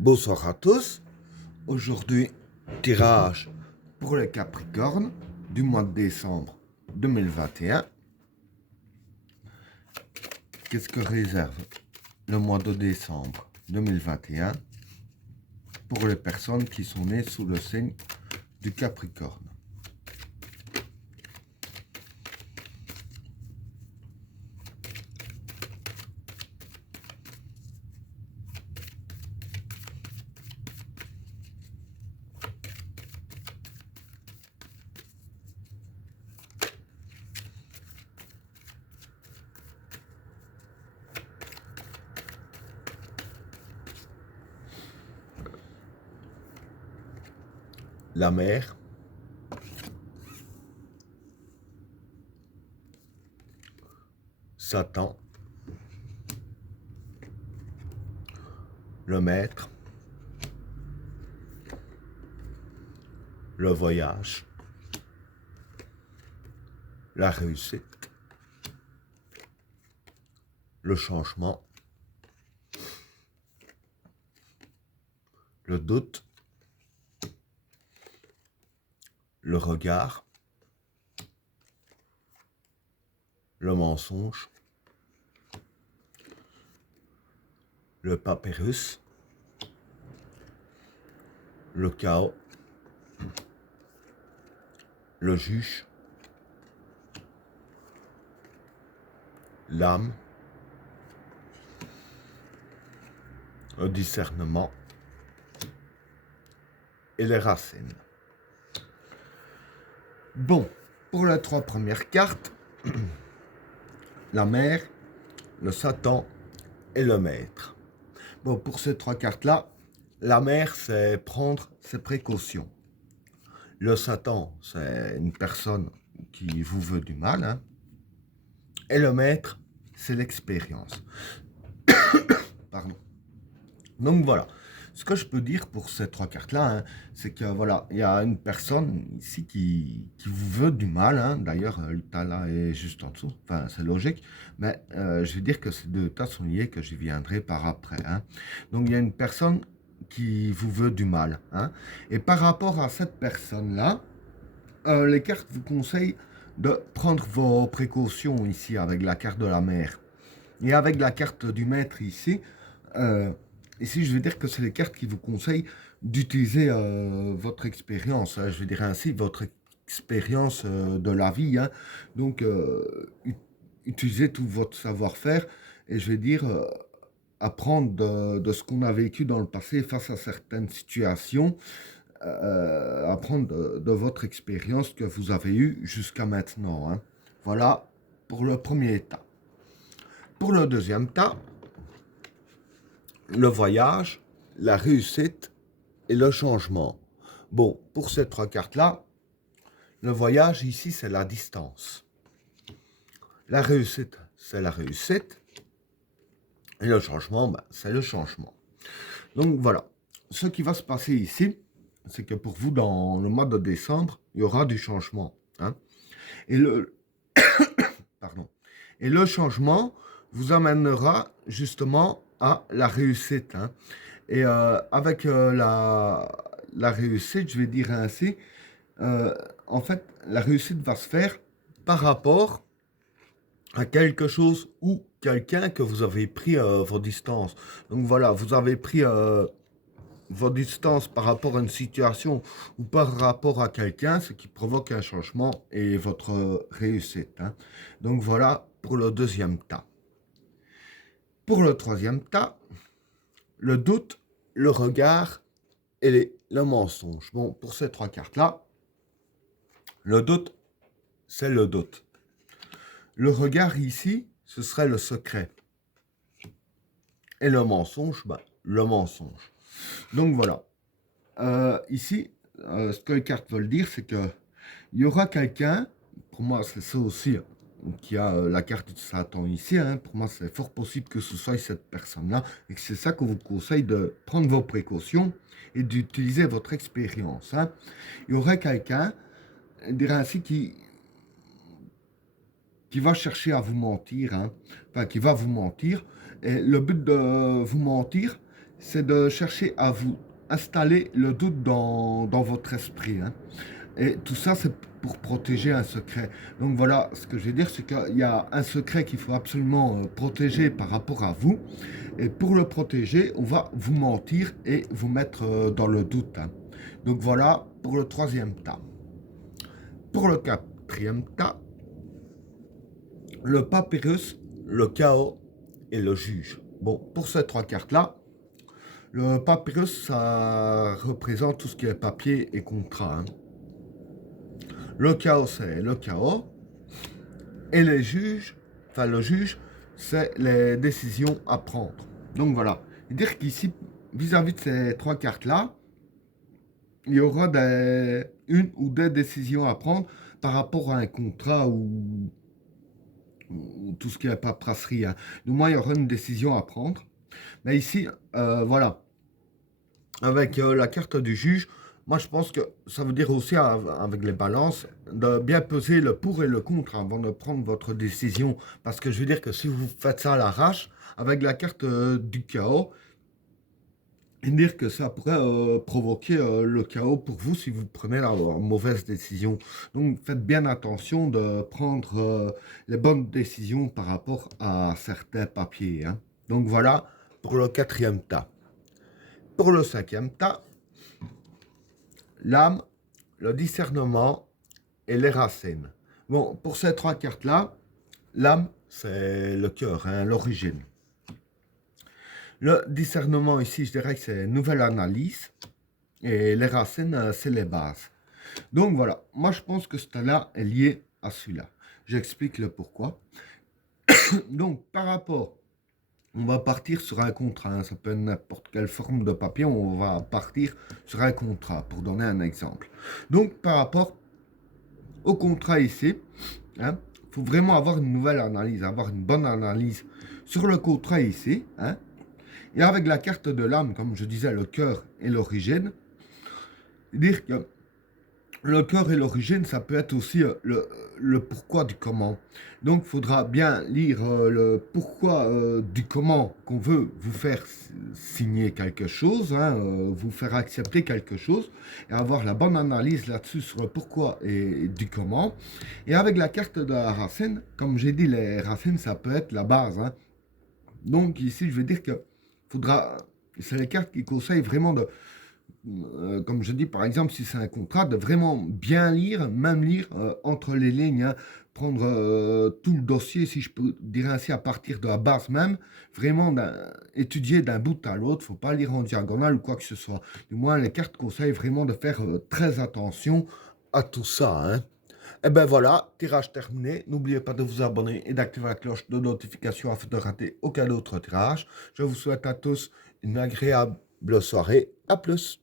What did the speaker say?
Bonsoir à tous. Aujourd'hui, tirage pour les Capricornes du mois de décembre 2021. Qu'est-ce que réserve le mois de décembre 2021 pour les personnes qui sont nées sous le signe du Capricorne? La mer, Satan, le maître, le voyage, la réussite, le changement, le doute, le regard, le mensonge, le papyrus, le chaos, le juge, l'âme, le discernement et les racines. Bon, pour les trois premières cartes, la mer, le Satan et le maître. Bon, pour ces trois cartes-là, la mer, c'est prendre ses précautions. Le Satan, c'est une personne qui vous veut du mal, hein. Et le maître, c'est l'expérience. Pardon. Donc voilà. Ce que je peux dire pour ces trois cartes-là, hein, c'est que voilà, il y a une personne ici qui vous veut du mal, hein. D'ailleurs, le tas là est juste en dessous. Enfin, c'est logique. Mais je vais dire que ces deux tas sont liés, que j'y viendrai par après, hein. Donc il y a une personne qui vous veut du mal, hein. Et par rapport à cette personne-là, les cartes vous conseillent de prendre vos précautions ici avec la carte de la mer. Et avec la carte du maître ici, ici je veux dire que c'est les cartes qui vous conseillent d'utiliser votre expérience, hein, je veux dire ainsi, votre expérience de la vie, hein. Donc, utilisez tout votre savoir-faire et je vais dire apprendre de ce qu'on a vécu dans le passé face à certaines situations, apprendre de votre expérience que vous avez eue jusqu'à maintenant, hein. Voilà pour le premier état. Pour le deuxième tas, le voyage, la réussite et le changement. Bon, pour ces trois cartes-là, le voyage ici, c'est la distance. La réussite, c'est la réussite. Et le changement, ben, c'est le changement. Donc voilà. Ce qui va se passer ici, c'est que pour vous, dans le mois de décembre, il y aura du changement, hein. Et pardon. Et le changement vous amènera justement à la réussite, hein. Et avec la réussite, je vais dire ainsi, en fait, la réussite va se faire par rapport à quelque chose ou quelqu'un que vous avez pris vos distances. Donc voilà, vous avez pris vos distances par rapport à une situation ou par rapport à quelqu'un, ce qui provoque un changement et votre réussite, hein. Donc voilà pour le deuxième tas. Pour le troisième tas, le doute, le regard et le mensonge. Bon, pour ces trois cartes-là, le doute, c'est le doute. Le regard ici, ce serait le secret. Et le mensonge, ben, le mensonge. Donc voilà. Ici, ce que les cartes veulent dire, c'est que il y aura quelqu'un, pour moi c'est ça aussi, hein, qui a la carte de Satan ici, hein, pour moi c'est fort possible que ce soit cette personne-là, et que c'est ça qu'on vous conseille de prendre vos précautions et d'utiliser votre expérience, hein. Il y aurait quelqu'un, je dirais ainsi, qui va chercher à vous mentir, hein, enfin qui va vous mentir, et le but de vous mentir, c'est de chercher à vous installer le doute dans votre esprit, hein. Et tout ça, c'est pour protéger un secret. Donc voilà, ce que je vais dire, c'est qu'il y a un secret qu'il faut absolument protéger par rapport à vous. Et pour le protéger, on va vous mentir et vous mettre dans le doute, hein. Donc voilà pour le troisième tas. Pour le quatrième tas, le papyrus, le chaos et le juge. Bon, pour ces trois cartes-là, le papyrus, ça représente tout ce qui est papier et contrat, hein. Le chaos, c'est le chaos. Et les juges, enfin le juge, c'est les décisions à prendre. Donc voilà. Dire qu'ici, vis-à-vis de ces trois cartes-là, il y aura une ou des décisions à prendre par rapport à un contrat ou tout ce qui est paperasserie, hein. Du moins, il y aura une décision à prendre. Mais ici, voilà, avec la carte du juge, moi je pense que ça veut dire aussi avec les balances de bien peser le pour et le contre avant de prendre votre décision. Parce que je veux dire que si vous faites ça à l'arrache, avec la carte du chaos, et dire que ça pourrait provoquer le chaos pour vous si vous prenez la mauvaise décision. Donc faites bien attention de prendre les bonnes décisions par rapport à certains papiers, hein. Donc voilà pour le quatrième tas. Pour le cinquième tas, l'âme, le discernement et les racines. Bon, pour ces trois cartes-là, l'âme, c'est le cœur, hein, l'origine. Le discernement ici, je dirais que c'est une nouvelle analyse. Et les racines, c'est les bases. Donc voilà, moi je pense que ce tas-là est lié à celui-là. J'explique le pourquoi. Donc par rapport, on va partir sur un contrat, hein, ça peut être n'importe quelle forme de papier, on va partir sur un contrat, pour donner un exemple. Donc par rapport au contrat ici, hein, faut vraiment avoir une nouvelle analyse, avoir une bonne analyse sur le contrat ici, hein. Et avec la carte de l'âme, comme je disais, le cœur et l'origine, dire que le cœur et l'origine, ça peut être aussi le pourquoi du comment. Donc, il faudra bien lire le pourquoi du comment qu'on veut vous faire signer quelque chose, hein, vous faire accepter quelque chose, et avoir la bonne analyse là-dessus sur le pourquoi et du comment. Et avec la carte de la racine, comme j'ai dit, les racines, ça peut être la base, hein. Donc, ici, je veux dire que faudra, c'est les cartes qui conseillent vraiment de comme je dis, par exemple, si c'est un contrat, de vraiment bien lire, même lire entre les lignes, hein, prendre tout le dossier, si je peux dire ainsi, à partir de la base même, vraiment étudier d'un bout à l'autre, faut pas lire en diagonale ou quoi que ce soit. Du moins, les cartes conseillent vraiment de faire très attention à tout ça, hein. Et ben voilà, tirage terminé. N'oubliez pas de vous abonner et d'activer la cloche de notification afin de rater aucun autre tirage. Je vous souhaite à tous une agréable soirée. À plus.